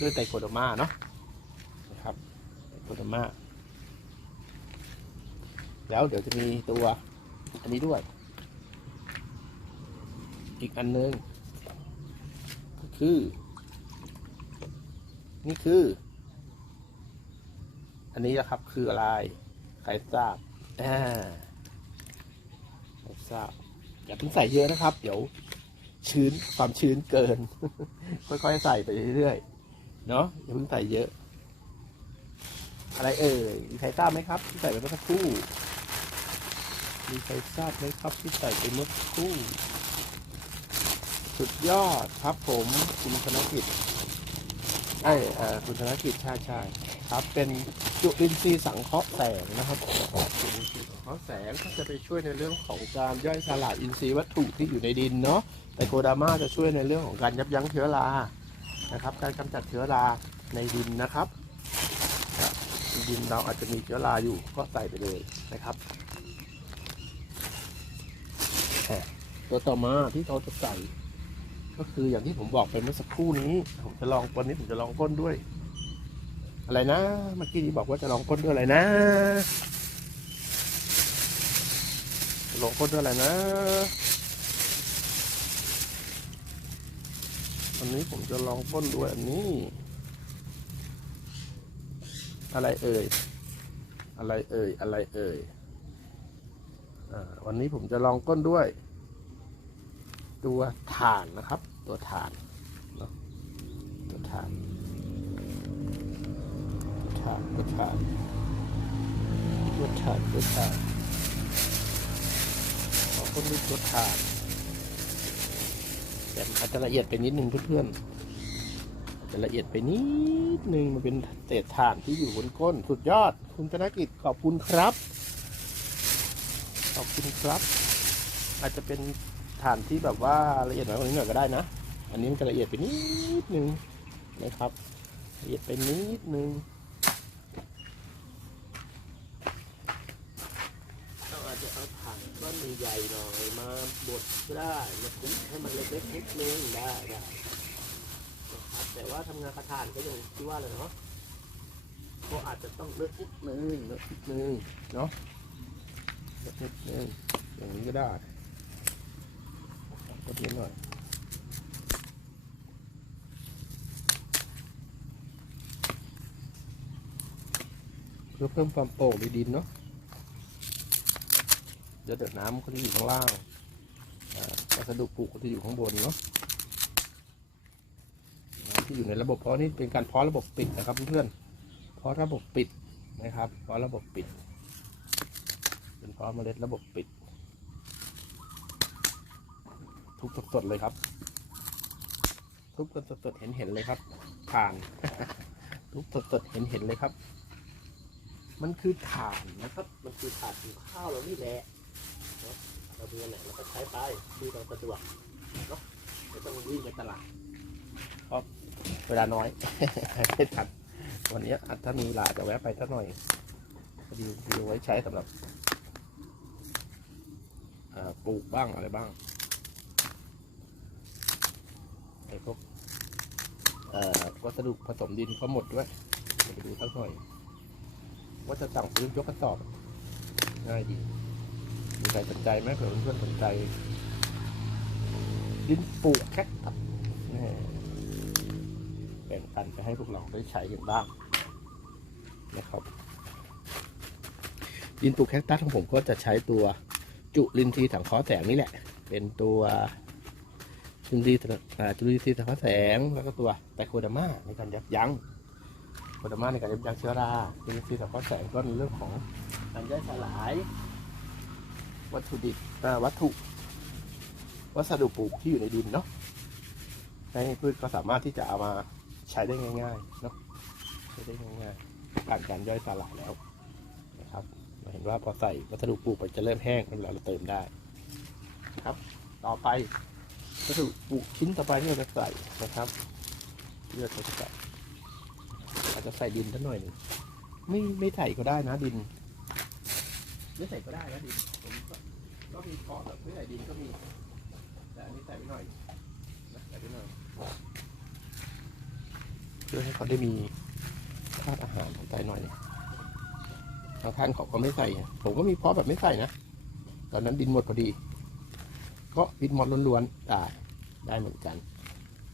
ด้วยไตโคโดมาเนาะนะครับไตโคโดมาแล้วเดี๋ยวจะมีตัวอันนี้ด้วย อีกอันหนึงก็คือ นี่คือ อันนี้นะครับคืออะไร ใครทราบอ่าใครทราบอย่าเพิ่งใส่เยอะนะครับ เดี๋ยวชื้นความชื้นเกิน ค่อยๆใส่ไปเรื่อยๆ เนาะอย่าเพิ่งใส่เยอะ อะไรเอ่ยมีใครทราบไหมครับที่ใส่ไปเมื่อสักครู่มีใครทราบไหมครับที่ใส่ไปเมื่อสักครู่ สุดยอดครับผมคุณธนกิจไอ้เอ่อคุณธนกิจชาชายครับเป็นจุลินทรีย์สังเคราะห์แสงนะครับจุลินทรีย์สังเคราะห์แสงก็จะไปช่วยในเรื่องของการย่อยสลายอินทรีย์วัตถุที่อยู่ในดินเนาะไตรโคดาม่าจะช่วยในเรื่องของการยับยั้งเชื้อรา นะครับ การกำจัดเชื้อราในดินนะครับดินเราอาจจะมีเชื้อราอยู่ก็ใส่ไปเลยนะครับตัวต่อมาที่เราจะใส่ ก็คืออย่างที่ผมบอกไปเมื่อสักครู่นี้ ผมจะลองวันนี้ผมจะลองก้นด้วย อะไรนะเมื่อกี้นี้บอกว่าจะลองก้นด้วยอะไรนะจะลองก้นด้วยอะไรนะ วันนี้ผมจะลองพ่นด้วยอันนี้ อะไรเอ่ย อะไรเอ่ย อะไรเอ่ยอวันนี้ผมจะลองก้นด้วย ตัวถ่านนะครับ ตัวถ่านเนาะตัวถ่านตัวถ่านตัวถ่านตัวถ่านตัวถ่านขอก้นด้วยตัวถ่าน แต่อาจจะละเอียดไปนิดนึงเพื่อนๆจะละเอียดไปนิดนึงมันเป็นเศษถ่านที่อยู่บนก้น สุดยอด คุณธนกิจขอบคุณครับ ขอบคุณครับ อาจจะเป็นถ่านที่แบบว่าละเอียดน้อยกว่านี้หน่อยก็ได้นะ อันนี้มันจะละเอียดไปนิดนึงนะครับ ละเอียดไปนิดนึงเราอาจจะเอาถ่าน ก้อนใหญ่ๆหน่อยมาบดก็ได้มาทุบให้มันเล็กๆนิดนึงได้ได้นะครับแต่ว่าทำงานกระทานก็อย่างที่ว่าเลยเนาะก็อาจจะต้องเลือกนิดนึงเลือกนิดนึงเนาะเลือกนิดนึงอย่างนี้ก็ได้ก็เทียนหน่อยเพื่อเพิ่มความโปร่งในดินเนาะ เดี๋ยวเดือดน้ำก็จะอยู่ข้างล่างอ่าวัสดุปลูกก็จะอยู่ข้างบนเนาะที่อยู่ในระบบเพราะนี่เป็นการเพาะระบบปิดนะครับเพื่อนเพาะระบบปิดนะครับเพาะระบบปิด เป็นเพาะเมล็ดระบบปิด ทุบสดๆเลยครับ ทุบกันสดๆเห็นๆเลยครับถ่าน ทุบสดๆเห็นๆเลยครับ มันคือถ่านนะครับ มันคือถ่านหุงข้าวเรานี่แหละ เรามีอันไหนเราก็ใช้ไปที่เราสะดวกเนาะไม่ต้องวิ่งไปตลาดเพราะเวลาน้อย ไม่ทันวันนี้อาจถ้ามีหลาจะแวะไปสักหน่อยพอดีดีไว้ใช้สำหรับปลูกบ้างอะไรบ้างไอ้พวกวัสดุผสมดินเขาหมดด้วยเดี๋ยวไปดูสักหน่อย ว่าจะสั่งซื้อยกกระสอบง่ายดี มีใครสนใจไหมเผื่อเพื่อนๆสนใจ ดินปลูกแคคตัสแหม่แบ่งปันไปให้พวกเราได้ใช้กันบ้างนะครับ ดินปลูกแคคตัสของผมก็จะใช้ตัวจุลินทรีย์สังเคราะห์แสงนี่แหละ เป็นตัวจุลินทรีย์จุลินทรีย์สังเคราะห์แสง แล้วก็ตัวไตโคเดอร์มาในการยับยั้งโคเดอร์มาในการยับยั้งเชื้อราจุลินทรีย์สังเคราะห์แสงก็ในเรื่องของการย่อยสลาย วัตถุดิบวัตถุ วัสดุปลูกที่อยู่ในดินเนาะให้พืชก็สามารถที่จะเอามาใช้ได้ง่ายๆเนาะใช้ได้ง่ายๆผ่านการย่อยสลายแล้วนะครับเห็นว่าพอใส่วัสดุปลูกไปจะเริ่มแห้งเวลาเราเติมได้ครับ ต่อไปวัสดุปลูกชิ้นต่อไปที่เราจะใส่นะครับที่เราจะใส่อาจจะใส่ดินสักหน่อยหนึ่งไม่ไม่ใส่ก็ได้นะดิน ไม่ใส่ก็ได้นะดินผมก็ก็มีเพาะแบบไม่ใส่ดินก็มี แต่อันนี้ใส่ไปหน่อยนะใส่ไปหน่อยช่วยให้เขาได้มีธาตุอาหารของใต้หน่อยหนึงบางท่านเขาก็ไม่ใส่ ผมก็มีเพาะแบบไม่ใส่นะ ตอนนั้นดินหมดพอดี ก็ดินมอดล้วนๆได้ได้เหมือนกัน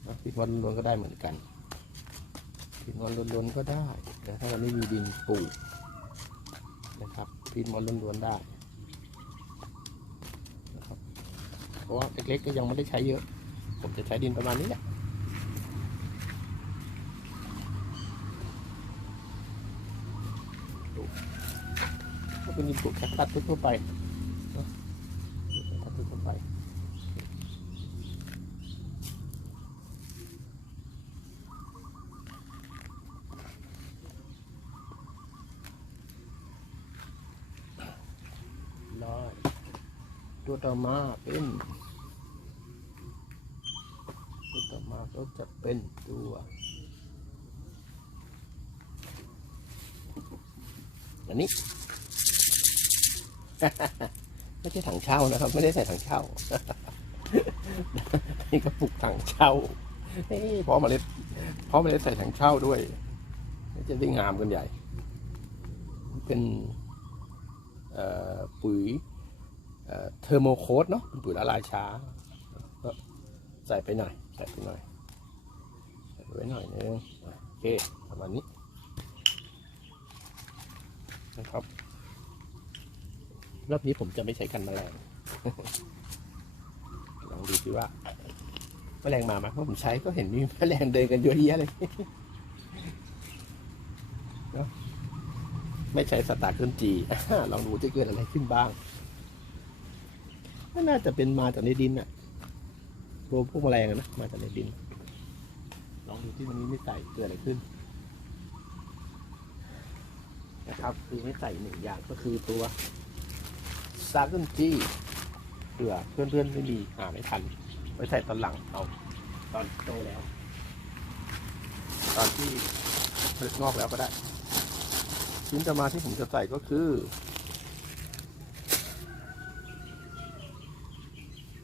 นะดินมอดล้วนๆก็ได้เหมือนกันดินมอดล้วนๆก็ได้แต่ถ้าเราไม่มีดินปลูก ตีนบดินมอลล้วนๆได้นะครับเพราะว่าเล็กๆก็ยังไม่ได้ใช้เยอะ ผมจะใช้ดินประมาณนี้แหละดูก็เป็นดินปลูกแคคตัสทั่วไปเนอะแคคตัสทั่วๆไป ได้ ตัวต่อมาเป็นตัวต่อมาก็จะเป็นตัวอันนี้ ไม่ใช่ถังเช่านะครับ ไม่ได้ใส่ถังเช่า นี่ก็ปลูกถังเช่าเฮ้ยเพราะเมล็ดเพราะเมล็ดใส่ถังเช่าด้วยจะได้งามกันใหญ่ เป็นปุ๋ย เทอร์โมโคดเนาะเป็นปุ๋ยละลายช้าก็ใส่ไปหน่อยใส่ไปหน่อยใส่ไปไว้หน่อยนึงโอเคประมาณนี้นะครับรอบนี้ผมจะไม่ใช้กันแมลงลองดูสิว่าแมลงมาไหมเพราะผมใช้ก็เห็นมีแมลงเดินกันเยอะแยะเลยเนอะไม่ใช้สตาร์เกิลจีลองดูจะเกิดอะไรขึ้นบ้าง น่าจะเป็นมาจากในดินอะตัวพวกแมลงอะนะมาจากในดิน ลองดูที่วันนี้ไม่ใส่เกิดอะไรขึ้น นะครับคือไม่ใส่หนึ่งอย่างก็คือตัวซาร์เกิลจีเผื่อเพื่อนๆไม่มีหาไม่ทันไว้ใส่ตอนหลังเอาตอนโตแล้ว ตอนที่ผลิตงอกแล้วก็ได้ชิ้นต่อมาที่ผมจะใส่ก็คือ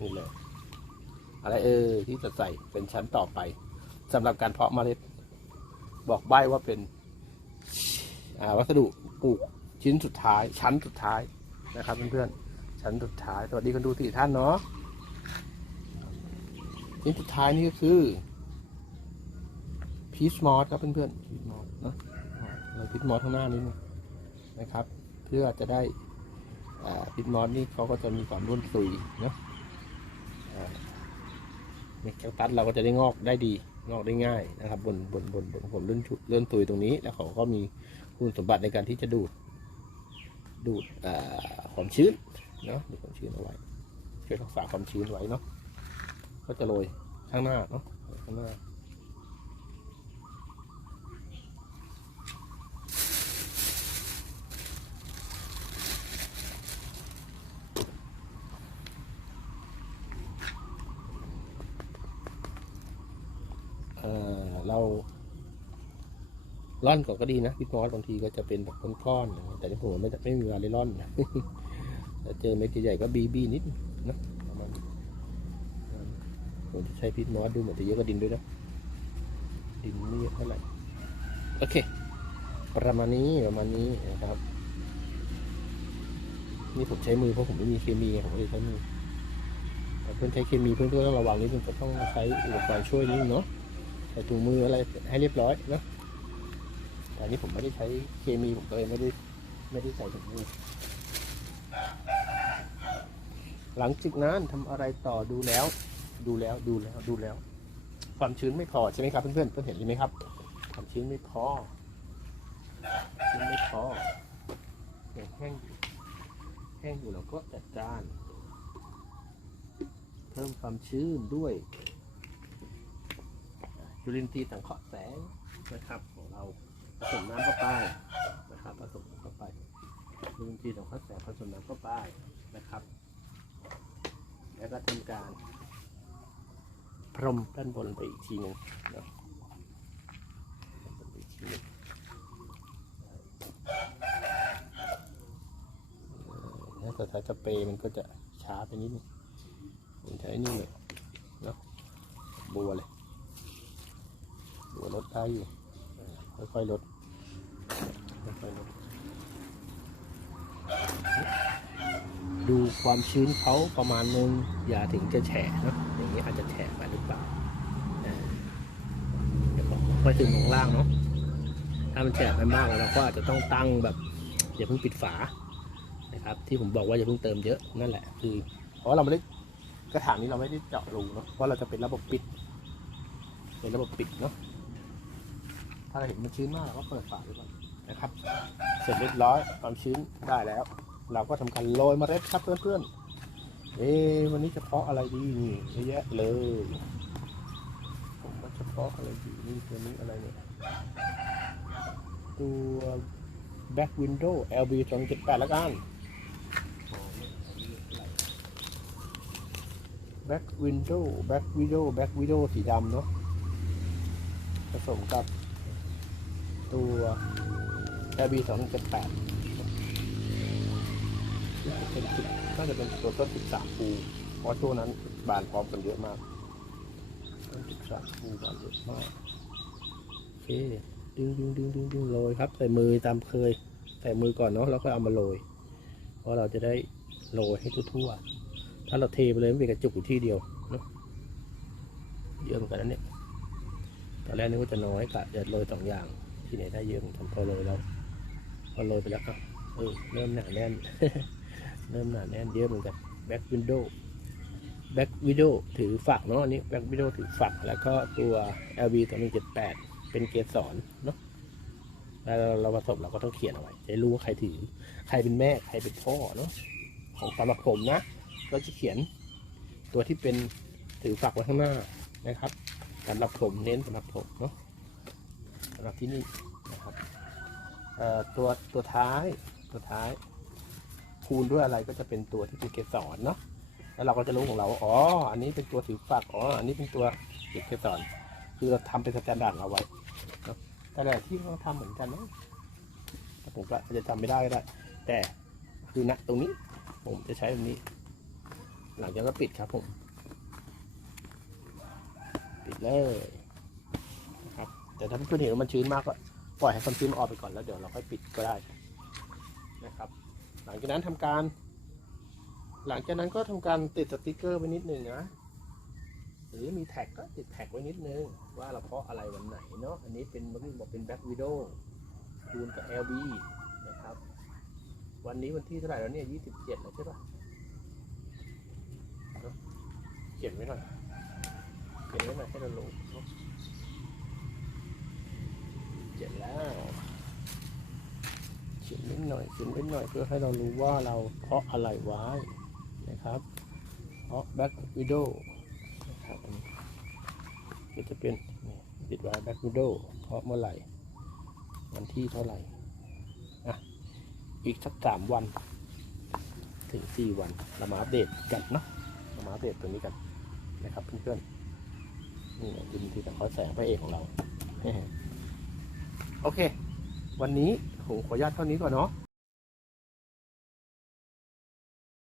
นี่เลยอะไรเออที่จะใส่เป็นชั้นต่อไปสำหรับการเพาะเมล็ด บอกใบ้ว่าเป็นวัสดุปลูกชิ้นสุดท้าย ชั้นสุดท้ายนะครับเพื่อนๆชั้นสุดท้ายสวัสดีคนดูสี่ท่านเนาะชิ้นสุดท้ายนี่ก็คือพีชมอสครับเพื่อนๆพีชมอสเนาะเราพีชมอสข้างหน้านี้นะนะครับ เพื่อจะได้พีชมอสนี่เขาก็จะมีความร่วนซุยเนาะ นแคคตัสเราก็จะได้งอกได้ดี งอกได้ง่ายนะครับ บนบนบนบนผมเลื่อนชุดเลื่อนตุยตรงนี้ แล้วเขาก็มีคุณสมบัติในการที่จะดูด ดูดความชื้นเนาะดูดความชื้นเอาไว้ช่วยรักษาความชื้นไว้เนาะก็จะโรยข้างหน้าเนาะข้างหน้า เอ่อเราร่อนก่อนก็ดีนะพี่มอสบางทีก็จะเป็นแบบก้อนๆแต่ที่ผมไม่ไม่มีเวลาเลยร่อนนะแต่เจอเม็ดใหญ่ก็บีบีนิดนะประมาณผมจะใช้พิษมอสดูเหมือนจะเยอะกว่าดินด้วยนะ ดินไม่เยอะเท่าไหร่โอเค ประมาณนี้ประมาณนี้นะครับ นี่ผมใช้มือเพราะผมไม่มีเคมีผมเลยใช้มือเพื่อนใช้เคมีเพื่อนก็ต้องระวังนิดนึงก็ต้องใช้อุปกรณ์ช่วยนิดนึงเนาะ ส่ถุงมืออะไรให้เรียบร้อยเนอะแต่นี้ผมไม่ได้ใช้เคมีผมก็เลยไม่ได้ไม่ได้ใส่ถุงมือ หลังจากนั้นทำอะไรต่อดูแล้ว ดูแล้วดูแล้วดูแล้ว ความชื้นไม่พอใช่ไหมครับเพื่อนๆเพื่อนเห็นไหมครับ ความชื้นไม่พอชื้นไม่พอยังแห้งอยู่แห้งอยู่เราก็จัดการ เพิ่มความชื้นด้วย จุลินทรีย์สังเคราะห์แสงนะครับของเราผสมน้ำเข้าไปนะครับผสมเข้าไปจุลินทรีย์สังเคราะห์แสงผสมน้ำเข้าไปนะครับ แล้วก็ทำการพรมด้านบนไปอีกทีหนึ่งนะด้านบนไปอีกทีหนึ่งเอ่อถ้าถ้าจะเปรย์มันก็จะช้าไปนิดนึงผมใช้นี่เลยเนาะบัวเลย ดูรถได้อยู่ค่อยๆลดค่อยๆลดดูความชื้นเขาประมาณนึงอย่าถึงจะแฉะเนะอย่างนี้อาจจะแฉะไปหรือเปล่าอ่าเดี๋ยวผมค่อยถึงลงล่างเนาะถ้ามันแฉะไปมากเราก็อาจจะต้องตั้งแบบอย่าเพิ่งปิดฝานะครับ ที่ผมบอกว่าอย่าเพิ่งเติมเยอะนั่นแหละคือเพราะเราไม่ได้กระถางนี้เราไม่ได้เจาะรูเนาะเพราะเราจะเป็นระบบปิด เป็นระบบปิดเนาะ ถ้าเราเห็นมันชื้นมากเราก็เปิดฝาไว้ก่อนนะครับ เสร็จเรียบร้อยความชื้นได้แล้ว เราก็ทำการโรยเมล็ดครับเพื่อนๆ เอ๊วันนี้จะเพาะอะไรดีนี่เยอะแยะเลยผมว่าจะเพาะอะไรดีนี่ตัวนี้อะไรเนี่ยตัว back window LB 2 7 8แล้วกัน back window back window back window สีดำเนาะผสมกับ ตัว LB 2 7 8เป็นสิบน่าจะเป็นตัวต้นสิบสามปูเพราะช่วงนั้นบานพร้อมกันเยอะมากต้นสิบสามปูบานเยอะมากโอเคดึงดึงดึงดึงดึงโรยครับ ใส่มือตามเคย ใส่มือก่อนเนาะแล้วก็เอามาโรยเพราะเราจะได้โรยให้ทั่วๆถ้าเราเทไปเลยมันเป็นกระจุกอยู่ที่เดียวเนาะเยอะเหมือนกันนะเนี่ยตอนแรกนึกว่าจะน้อยกะจะโรยสองอย่าง ที่ไหนได้เยอะเหมือนกันพอโรยแล้วพอโรยไปแล้วก็เออเริ่มหนาแน่น เริ่มหนาแน่นเยอะเหมือนกัน Back Window Back Window ถือฝักเนาะอันนี้ Back Window ถือฝัก แล้วก็ตัว LV ตัว178เจ็ดแปดเป็นเกสรเนาะแล้วเราเราผสมเราก็ต้องเขียนเอาไว้จะได้รู้ว่าใครถือ ใครเป็นแม่ใครเป็นพ่อเนาะของสำหรับผมนะ ก็จะเขียนตัวที่เป็นถือฝักไว้ข้างหน้านะครับสำหรับผมเน้นสำหรับผมเนาะ หรับที่นี่นะครับตัวตัวท้ายตัวท้ายคูณด้วยอะไรก็จะเป็นตัวที่เป็นเกสรเนาะแล้วเราก็จะรู้ของเราอ๋ออันนี้เป็นตัวถือฝักอ๋ออันนี้เป็นตัวติดเกสรคือเราทำเป็นสแตนดาร์ดเอาไว้แต่หลายที่เขาทำเหมือนกันนะแต่ผมก็อาจจะจำไม่ได้ก็ได้ แต่คือณตรงนี้ผมจะใช้แบบนี้ หลังจากนั้นก็ปิดครับผม ปิดเลย แต่ถ้าเพื่อนเห็นว่ามันชื้นมากก็ปล่อยให้ความชื้นมันออกไปก่อนแล้วเดี๋ยวเราค่อยปิดก็ได้นะครับ หลังจากนั้นทำการ หลังจากนั้นก็ทำการติดสติกเกอร์ไว้นิดนึงนะหรือมีแท็กก็ติดแท็กไว้นิดนึง ว่าเราเพาะอะไรวันไหนเนาะอันนี้เป็นมันบอกเป็นแบ็กวิดโอคูณกับ LB นะครับ วันนี้วันที่เท่าไหร่แล้วเนี่ยยี่สิบเจ็ดแล้วใช่ปะเนอะเขียนไว้หน่อยเขียนไว้หน่อยให้เรารู้ เจ็ดแล้วเขียนนิดหน่อยเขียนนิดหน่อยเพื่อให้เรารู้ว่าเราเพาะอะไรไว้นะครับเพาะแบ็กวิดโอนะครับอันนี้ก็จะเป็นติดไว้แบ็กวิดโอเพาะเมื่อไหร่ วันที่เท่าไหร่อะอีกสักสามวัน ถึงสี่วันเรามาอัปเดตกันเนาะเรามาอัปเดตตัวนี้กันนะครับเพื่อนๆนี่ดินที่ตะขอแสงพระเอกของเรา โอเค วันนี้ผมขออนุญาตเท่านี้ก่อนเนาะ